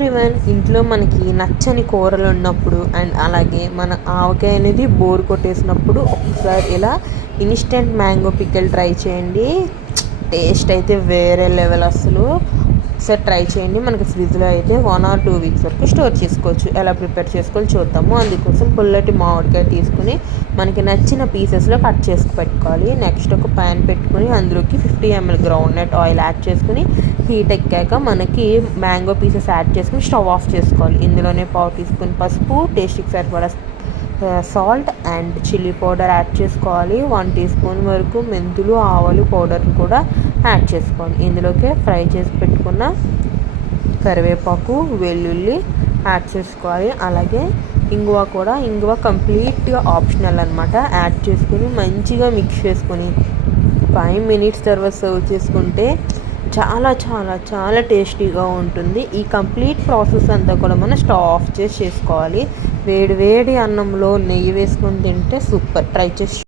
Even ఇంట్లో మనకి నచ్చని కూరలు ఉన్నప్పుడు అండ్ అలాగే మన ఆవకాయ అనేది బోర్ కొట్టేసినప్పుడు ఒకసారి ఇలా ఇన్స్టెంట్ మ్యాంగో పికిల్ ట్రై చేయండి. టేస్ట్ అయితే వేరే లెవెల్ అసలు. ఒకసారి ట్రై చేయండి. మనకి ఫ్రిడ్జ్లో అయితే 1 or 2 weeks వరకు స్టోర్ చేసుకోవచ్చు. ఎలా ప్రిపేర్ చేసుకోవాలి చూద్దాము. అందుకోసం పుల్లటి మామిడికాయ తీసుకుని మనకి నచ్చిన పీసెస్లో కట్ చేసి పెట్టుకోవాలి. నెక్స్ట్ ఒక ప్యాన్ పెట్టుకుని అందులోకి 50 ml groundnut oil add చేసుకుని హీట్ ఎక్కాక మనకి మ్యాంగో పీసెస్ యాడ్ చేసుకుని స్టవ్ ఆఫ్ చేసుకోవాలి. ఇందులోనే 1/4 teaspoon పసుపు, టేస్ట్కి సరిపడా salt and chilli powder add చేసుకోవాలి. 1 teaspoon వరకు మెంతులు, ఆవాలు పౌడర్ని కూడా యాడ్ చేసుకోవాలి. ఇందులోకి ఫ్రై చేసి పెట్టుకున్న కరివేపాకు, వెల్లుల్లి యాడ్ చేసుకోవాలి. అలాగే ఇంగువ కంప్లీట్గా ఆప్షనల్ అనమాట. యాడ్ చేసుకుని మంచిగా మిక్స్ చేసుకొని 5 minutes తర్వాత సర్వ్ చేసుకుంటే చాలా చాలా చాలా టేస్టీగా ఉంటుంది. ఈ కంప్లీట్ ప్రాసెస్ అంతా కూడా మనం స్టవ్ ఆఫ్ చేసుకోవాలి. వేడి వేడి అన్నంలో నెయ్యి వేసుకొని తింటే సూపర్. ట్రై చేసి